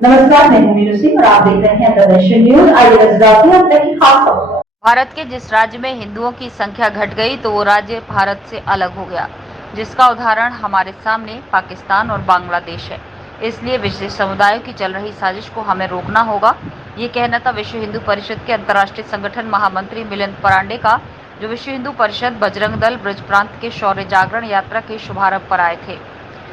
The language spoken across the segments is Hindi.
नमस्कार, मैं हूं मीनू सिंह और आप देख रहे हैं द नेशन न्यूज। आइए नजर डालते हैं अब तक की खास खबरों। भारत के जिस राज्य में हिंदुओं की संख्या घट गई तो वो राज्य भारत से अलग हो गया, जिसका उदाहरण हमारे सामने पाकिस्तान और बांग्लादेश है। इसलिए विशेष समुदायों की चल रही साजिश को हमें रोकना होगा। ये कहना था विश्व हिंदू परिषद के अंतर्राष्ट्रीय संगठन महामंत्री मिलिंद परांडे का, जो विश्व हिंदू परिषद बजरंग दल ब्रज प्रांत के शौर्य जागरण यात्रा के शुभारंभ पर आए थे।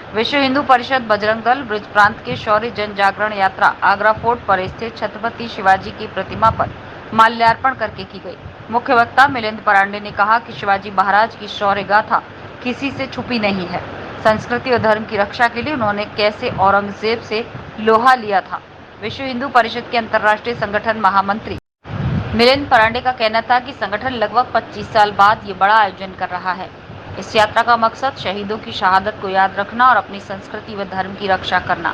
विश्व हिंदू परिषद बजरंग दल ब्रज प्रांत के शौर्य जन जागरण यात्रा आगरा फोर्ट पर स्थित छत्रपति शिवाजी की प्रतिमा पर माल्यार्पण करके की गई। मुख्य वक्ता मिलिंद परांडे ने कहा कि शिवाजी महाराज की शौर्य गाथा किसी से छुपी नहीं है। संस्कृति और धर्म की रक्षा के लिए उन्होंने कैसे औरंगजेब से लोहा लिया था। विश्व हिंदू परिषद के अंतर्राष्ट्रीय संगठन महामंत्री मिलिंद परांडे का कहना था कि संगठन लगभग 25 साल बाद ये बड़ा आयोजन कर रहा है। इस यात्रा का मकसद शहीदों की शहादत को याद रखना और अपनी संस्कृति व धर्म की रक्षा करना।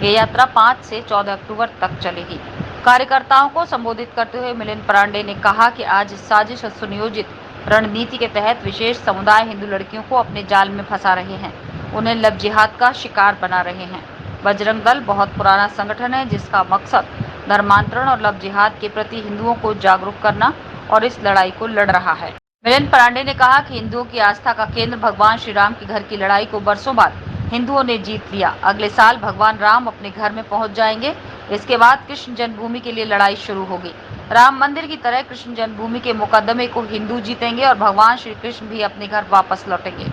ये यात्रा 5 से 14 अक्टूबर तक चलेगी। कार्यकर्ताओं को संबोधित करते हुए मिलिंद परांडे ने कहा कि आज इस साजिश और सुनियोजित रणनीति के तहत विशेष समुदाय हिंदू लड़कियों को अपने जाल में फंसा रहे हैं, उन्हें लव जिहाद का शिकार बना रहे हैं। बजरंग दल बहुत पुराना संगठन है, जिसका मकसद धर्मांतरण और लव जिहाद के प्रति हिंदुओं को जागरूक करना और इस लड़ाई को लड़ रहा है। मिलिंद परांडे ने कहा कि हिंदुओं की आस्था का केंद्र भगवान श्री राम के घर की लड़ाई को बरसों बाद हिंदुओं ने जीत लिया। अगले साल भगवान राम अपने घर में पहुंच जाएंगे। इसके बाद कृष्ण जन्मभूमि के लिए लड़ाई शुरू होगी। राम मंदिर की तरह कृष्ण जन्मभूमि के मुकदमे को हिंदू जीतेंगे और भगवान श्री कृष्ण भी अपने घर वापस लौटेंगे।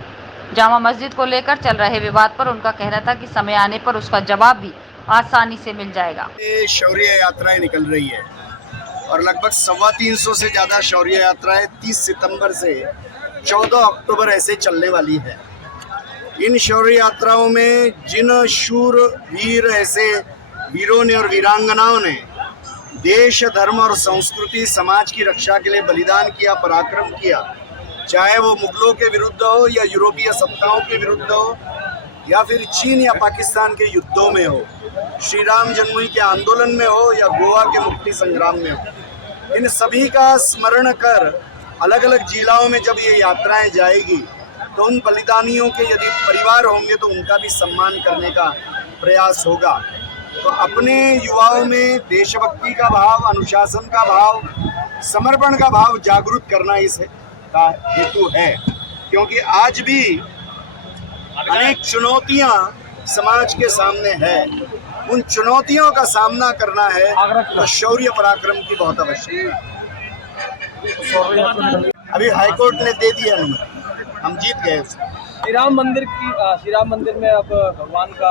जामा मस्जिद को लेकर चल रहे विवाद पर उनका कहना था कि समय आने पर उसका जवाब भी आसानी से मिल जाएगा। शौर्य यात्राएं निकल रही है और लगभग 350 से ज्यादा शौर्य यात्राएं 30 सितंबर से 14 अक्टूबर ऐसे चलने वाली है। इन शौर्य यात्राओं में जिन शूर वीर ऐसे वीरों ने और वीरांगनाओं ने देश, धर्म और संस्कृति, समाज की रक्षा के लिए बलिदान किया, पराक्रम किया, चाहे वो मुगलों के विरुद्ध हो या यूरोपीय सत्ताओं के विरुद्ध हो या फिर चीन या पाकिस्तान के युद्धों में हो, श्री राम जन्मभूमि के आंदोलन में हो या गोवा के मुक्ति संग्राम में हो, इन सभी का स्मरण कर अलग अलग जिलाओं में जब ये यात्राएं जाएगी तो उन बलिदानियों के यदि परिवार होंगे तो उनका भी सम्मान करने का प्रयास होगा। तो अपने युवाओं में देशभक्ति का भाव, अनुशासन का भाव, समर्पण का भाव जागरूक करना इसका हेतु है, क्योंकि आज भी अनेक चुनौतियां समाज के सामने है। उन चुनौतियों का सामना करना है तो शौर्य पराक्रम की बहुत आवश्यकता है। अभी हाईकोर्ट ने दे दिया अनुमति, हम जीत गए। श्री राम मंदिर में अब भगवान का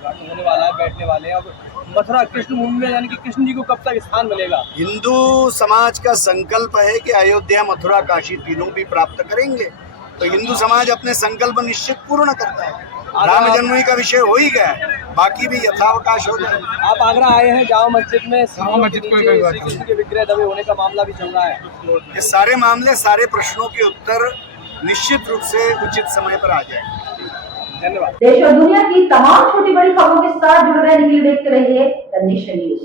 होने वाला है, बैठने वाले हैं। अब मथुरा कृष्ण भूमि में यानी कि कृष्ण जी को कब तक स्थान मिलेगा? हिंदू समाज का संकल्प है कि अयोध्या, मथुरा, काशी तीनों भी प्राप्त करेंगे। तो हिंदू समाज अपने संकल्प निश्चित पूर्ण करता है। राम जन्मभूमि का विषय हो ही गया, बाकी भी यथावकाश हो जाए। आप आगरा आए हैं, जामा मस्जिद में श्री कृष्ण के विग्रह दबे होने का मामला भी चल रहा है। ये सारे मामले, सारे प्रश्नों के उत्तर निश्चित रूप से उचित समय पर आ जाएंगे। धन्यवाद। देश और दुनिया की तमाम छोटी बड़ी खबरों के साथ जुड़े रहने के लिए देखते रहिए द नेशन न्यूज।